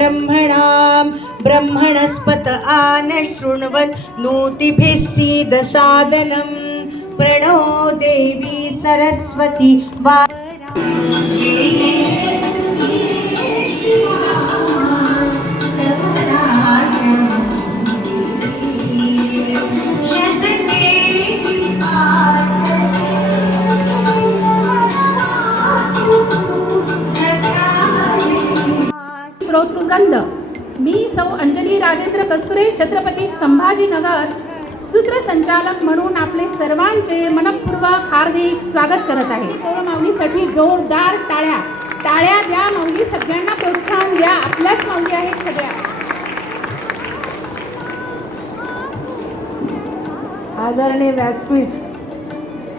ब्रह्मणां ब्रह्मणस्पत आन शृण्वत् नूतिभिः सीदसादनं। प्रणो देवी सरस्वती वा श्रोतृवृंद मी सौ अंजली राजेंद्र कस्तुरे छत्रपती संभाजीनगर सूत्रसंचालक म्हणून आपले सर्वांचे मनपूर्वक हार्दिक स्वागत करत आहे. तर माऊलीसाठी जोरदार टाळ्या टाळ्या द्या माऊली सगळ्यांना प्रोत्साहन द्या. आपल्याच माऊली आहेत सगळ्या. आदरणीय व्यासपीठ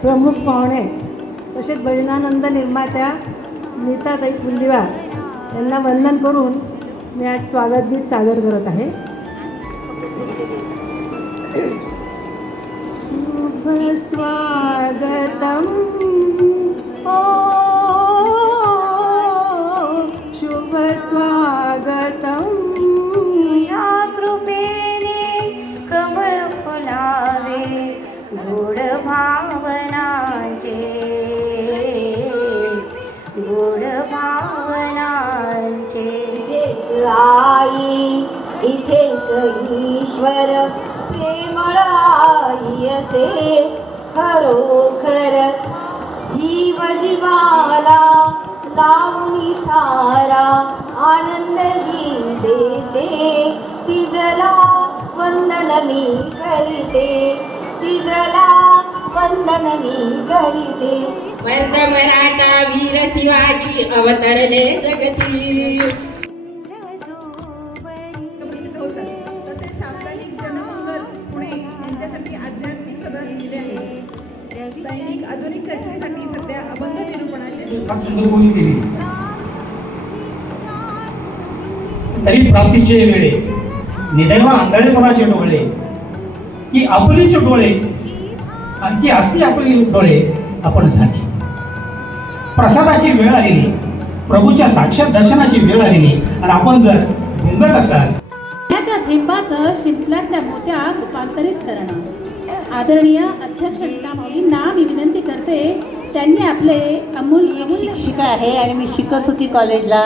प्रमुख पाहुणे तसेच भजनानंद निर्मात्या नीताताई कुंदिवार यांना वंदन करून मी आज स्वागत गीत सादर करत आहे. शुभ स्वागतम. ओ प्रेमळ खरोखर जीव जीवाला लावणी सारा आनंद जी देते तिजला वंदन मी करते. तिजला वंदन मी करते. वंद मराठा वीर शिवाजी अवतरले जगती दैनिक आधुनिक कथेसाठी सध्या अभंग निरूपणाचे तरी प्राप्तीचे वेळे. निदैवा आंधळेपणाचे डोळे. की आपुलीचे डोळे. आणि ती असली आपली डोळे आपण झाली. प्रसादाची वेळ आलेली. प्रभूच्या साक्षात दर्शनाची वेळ आलेली. आणि आपण जर भुंगत असाल. पाण्याच्या थेंबाचं शिंपल्यातल्या मोत्यात रूपांतरित करणं. आदरणीय अध्यक्ष नीता माऊलींना मी विनंती करते त्यांनी आपले अमूल अमूल्य शिक्षिका आहे आणि मी शिकत होती कॉलेजला.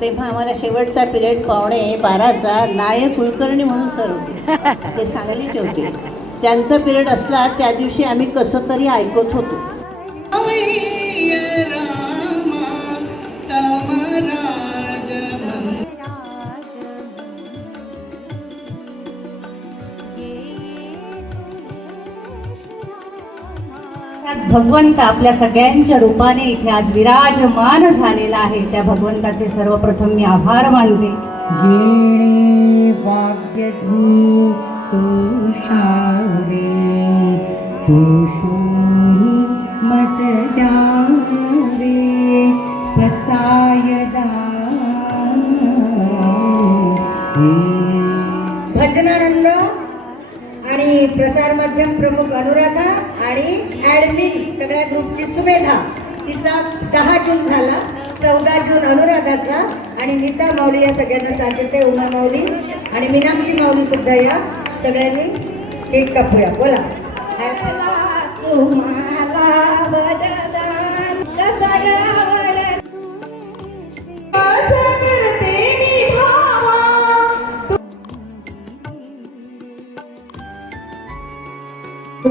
तेव्हा आम्हाला शेवटचा पिरियड पावणे बाराचा नायक कुलकर्णी म्हणून सर होते. ते सांगलीचे होते. त्यांचा पिरियड असला त्या दिवशी आम्ही कसं तरी ऐकत होतो. साक्षात भगवंत आपल्या सगळ्यांच्या रूपाने इथे आज विराजमान झालेला आहे. त्या भगवंताचे सर्वप्रथम मी आभार मानते. जेणे मत भजनानंद. आणि प्रसार माध्यम प्रमुख अनुराधा आणि ॲडमिन सगळ्या ग्रुपची सुमेधा. तिचा दहा जून झाला चौदा जून अनुराधाचा आणि नीता माऊली या सगळ्यांना सांगते उमा माऊली आणि मीनाक्षी माऊली सुद्धा या सगळ्यांनी केक कापूया. बोला. तुम्हाला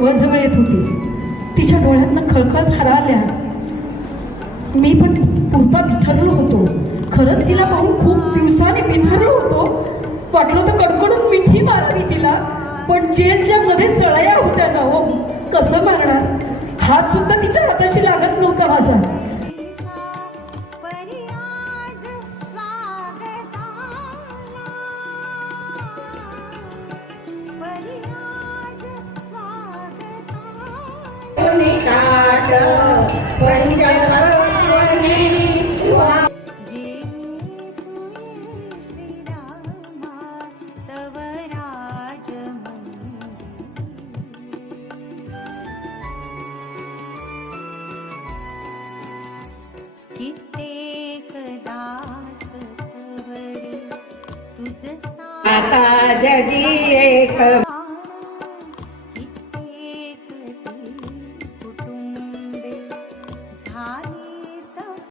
जवळजवळ येत होती. तिच्या डोळ्यातनं खळखळ धारा आल्या मी पण पुरता बिथरलो होतो. खरंच तिला पाहून खूप दिवसांनी बिथरलो होतो. वाटलं तर कडकडून मिठी मारावी तिला पण जेलच्या मध्ये सळया होत्या ना हो. कसं मारणार? हात सुद्धा तिच्या हाताशी लागत नव्हता माझा. आता जगी एक